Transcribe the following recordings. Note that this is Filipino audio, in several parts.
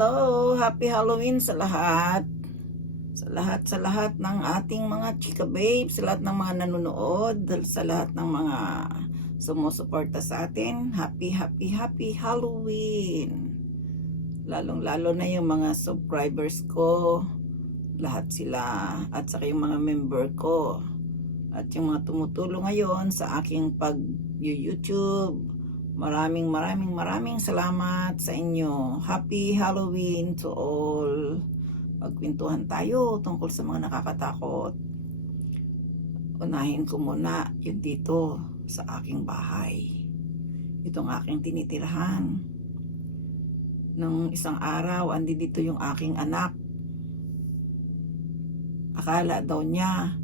hello! Happy Halloween sa lahat. Sa lahat ng ating mga chika babes, sa lahat ng mga nanonood, sa lahat ng mga sumusuporta sa atin. Happy Halloween! Lalong-lalo na yung mga subscribers ko. Lahat sila at saka yung mga member ko. At yung mga tumutulong ngayon sa aking pag-YouTube. Maraming salamat sa inyo. Happy Halloween to all. Magkwentuhan tayo tungkol sa mga nakakatakot. Unahin ko muna yung dito sa aking bahay. Itong aking tinitirahan. Nung isang araw, andi dito yung aking anak. Akala daw niya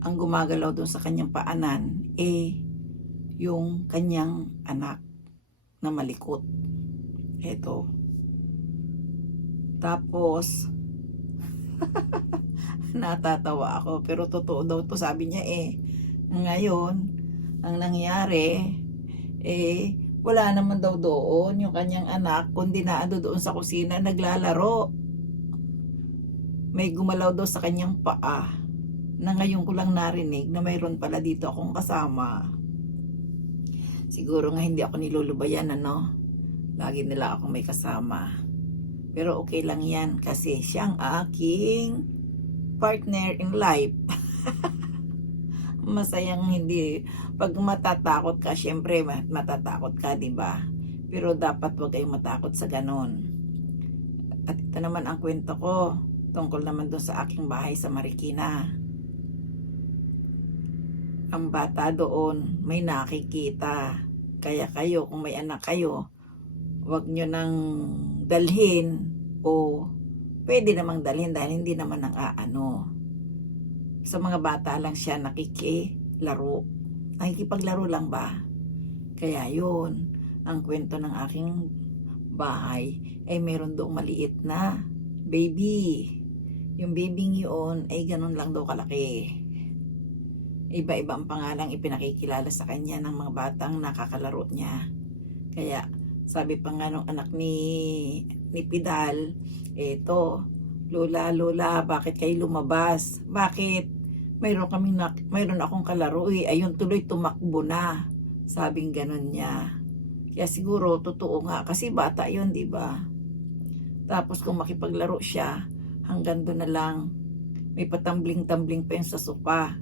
ang gumagalaw doon sa kanyang paanan yung kanyang anak na malikot. Eto. Tapos natatawa ako pero totoo daw to, sabi niya ngayon ang nangyari wala naman daw doon yung kanyang anak, kundi naando doon sa kusina naglalaro. May gumalaw daw sa kanyang paa na ngayon ko lang narinig na mayroon pala dito akong kasama. Siguro nga hindi ako nilulubayan, ano? Lagi nila akong may kasama. Pero okay lang yan kasi siyang aking partner in life. Masayang hindi. Pag matatakot ka, syempre matatakot ka, diba? Pero dapat wag kayong matakot sa ganon. At ito naman ang kwento ko. Tungkol naman doon sa aking bahay sa Marikina. Ang bata doon may nakikita. Kaya kayo, kung may anak kayo, wag nyo nang dalhin o pwede namang dalhin dahil hindi naman ang aano. Sa mga bata lang siya nakikilaro. Nakikipaglaro lang ba? Kaya yun, ang kwento ng aking bahay ay meron doong maliit na baby. Yung baby yun ay ganun lang daw kalaki. Iba-iba ang pangalang ipinakikilala sa kanya ng mga batang nakakalaro niya. Kaya sabi pa nga nung anak ni Pidal, Lola, bakit kayo lumabas? Bakit? Mayroon akong kalaro ayun tuloy tumakbo na. Sabing ganun niya. Kaya siguro totoo nga kasi bata yun, di ba? Tapos kung makipaglaro siya, hanggang doon na lang. May patambling-tambling pa yun sa sopa.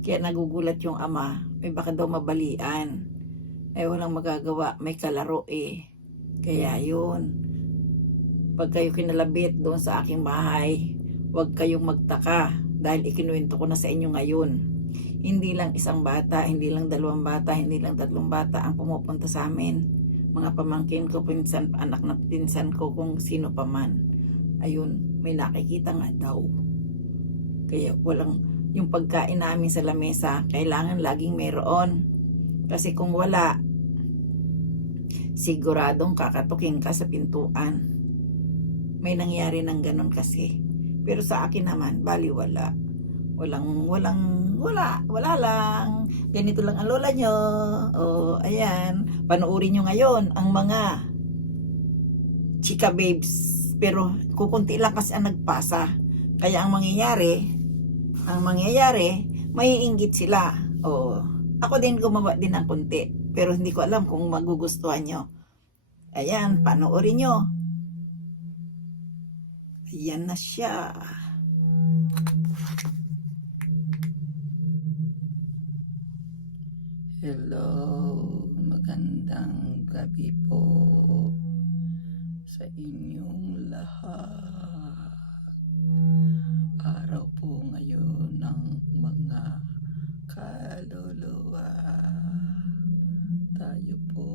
Kaya nagugulat yung ama, may baka daw mabalian. Walang magagawa, may kalaro Kaya yun, pag kayo kinalabit doon sa aking bahay, huwag kayong magtaka dahil ikinuwento ko na sa inyo ngayon. Hindi lang isang bata, hindi lang dalawang bata, hindi lang tatlong bata ang pumupunta sa amin. Mga pamangkin ko, pinsan, anak na pinsan ko, kung sino pa man. Ayun, may nakikita nga daw. Kaya yung pagkain namin sa lamesa, kailangan laging mayroon. Kasi kung wala, siguradong kakatukin ka sa pintuan. May nangyari ng ganun kasi. Pero sa akin naman, baliwala. Wala lang. Ganito lang ang lola nyo. Ayan. Panuorin nyo ngayon ang mga chika babes. Pero kukunti lang kasi ang nagpasa. Kaya ang mangyayari, maiinggit sila. Ako din gumawa din ng kunti. Pero hindi ko alam kung magugustuhan nyo. Ayan, panoorin nyo. Ayan na siya. Hello, magandang gabi po sa inyong lahat. Araw po ngayon ng mga kaluluwa. Tayo po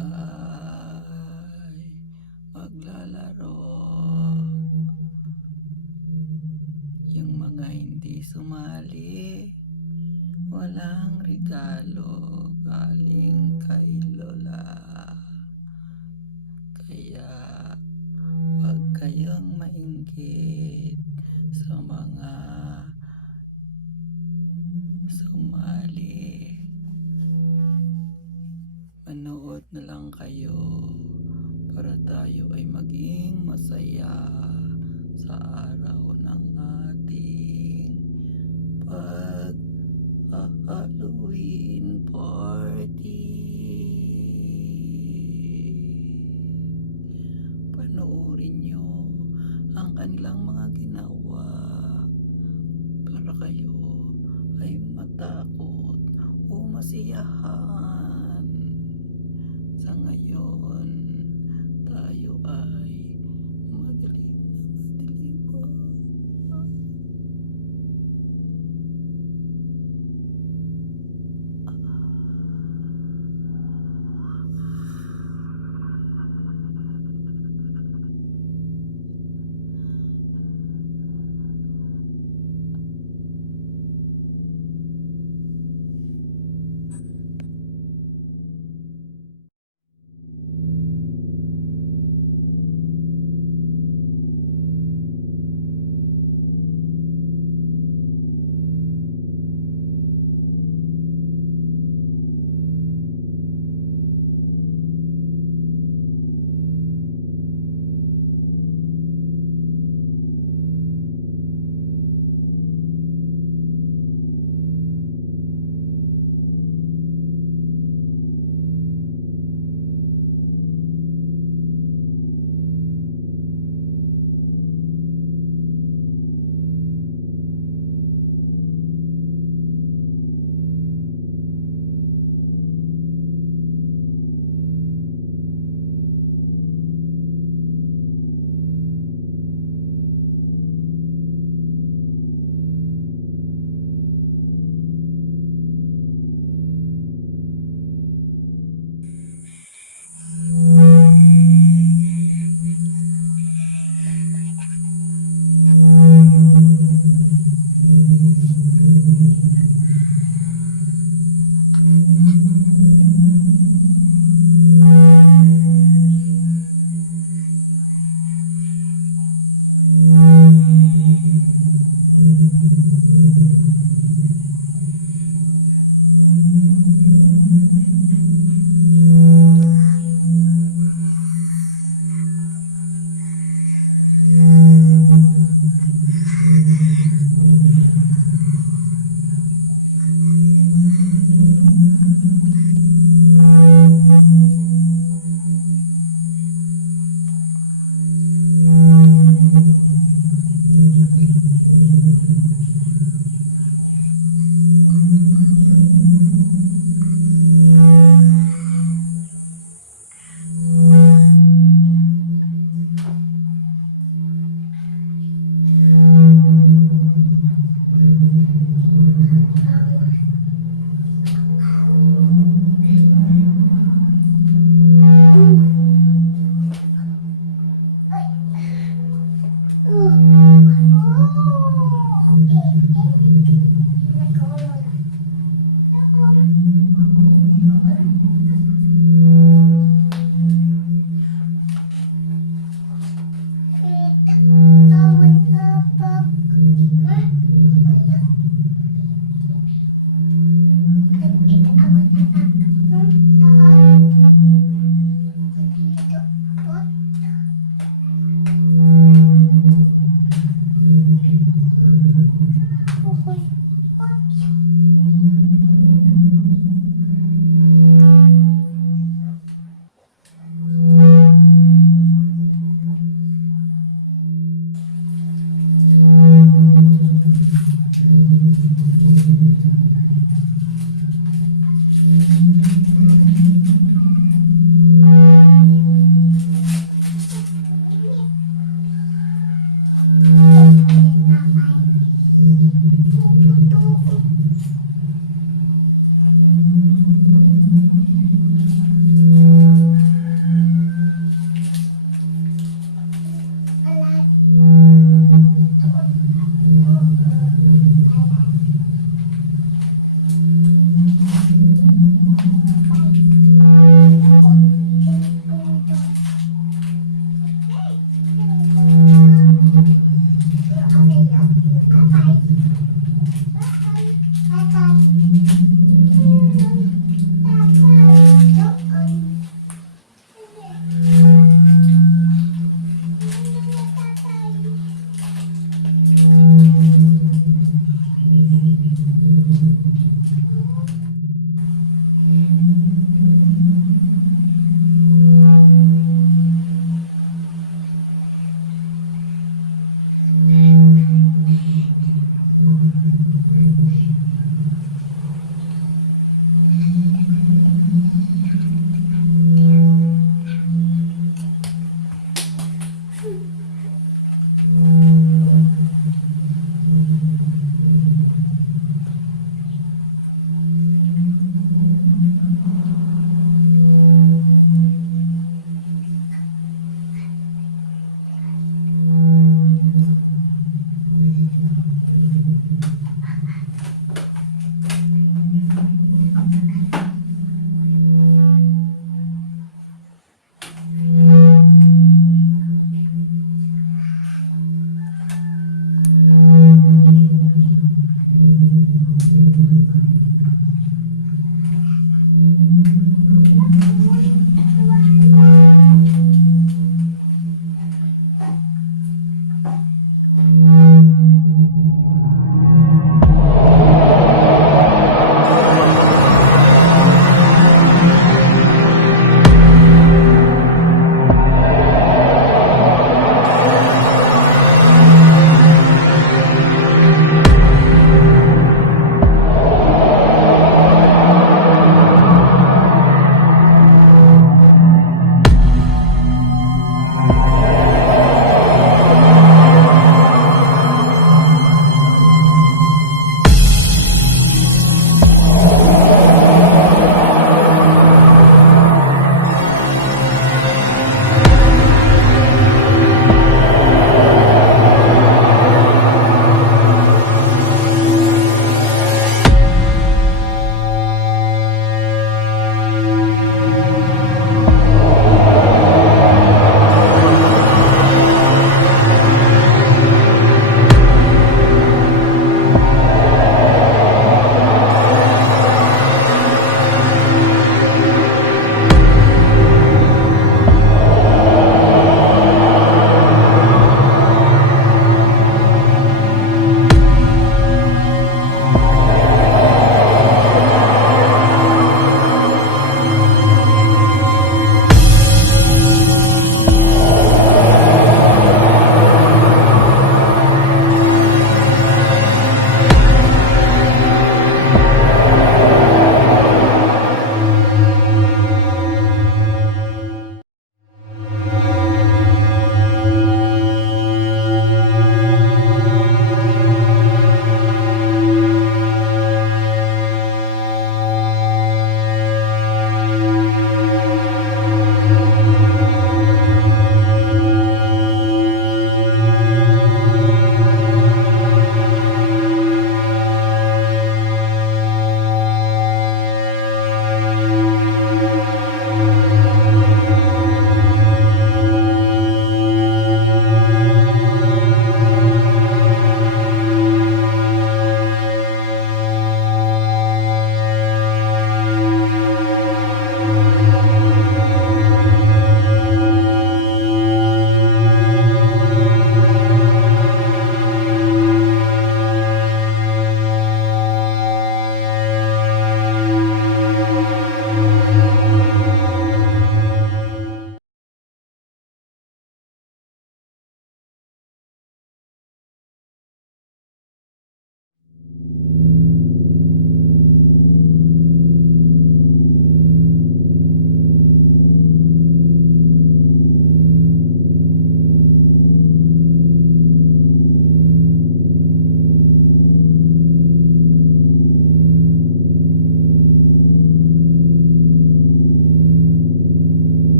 ay maglalaro. Yung mga hindi sumali, walang regalo galing kay Lola. Kaya wag kayong mainggit sa mga sumali. Manood na lang kayo para masaya sa araw ng ating Halloween party. Panoorin nyo ang kanilang mga ginawa para kayo ay matakot o masiyahan. Sa ngayon, tayo ay madilim na madilim.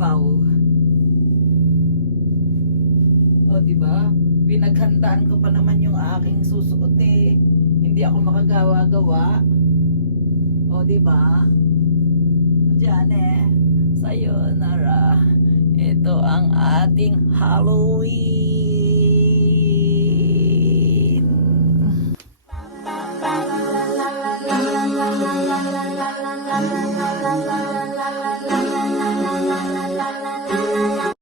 sabaw. O, di ba? Pinaghandaan ko pa naman yung aking susuot eh. Hindi ako makagawa-gawa. O, di ba? Diyan eh. Sayonara. Ito ang ating Halloween.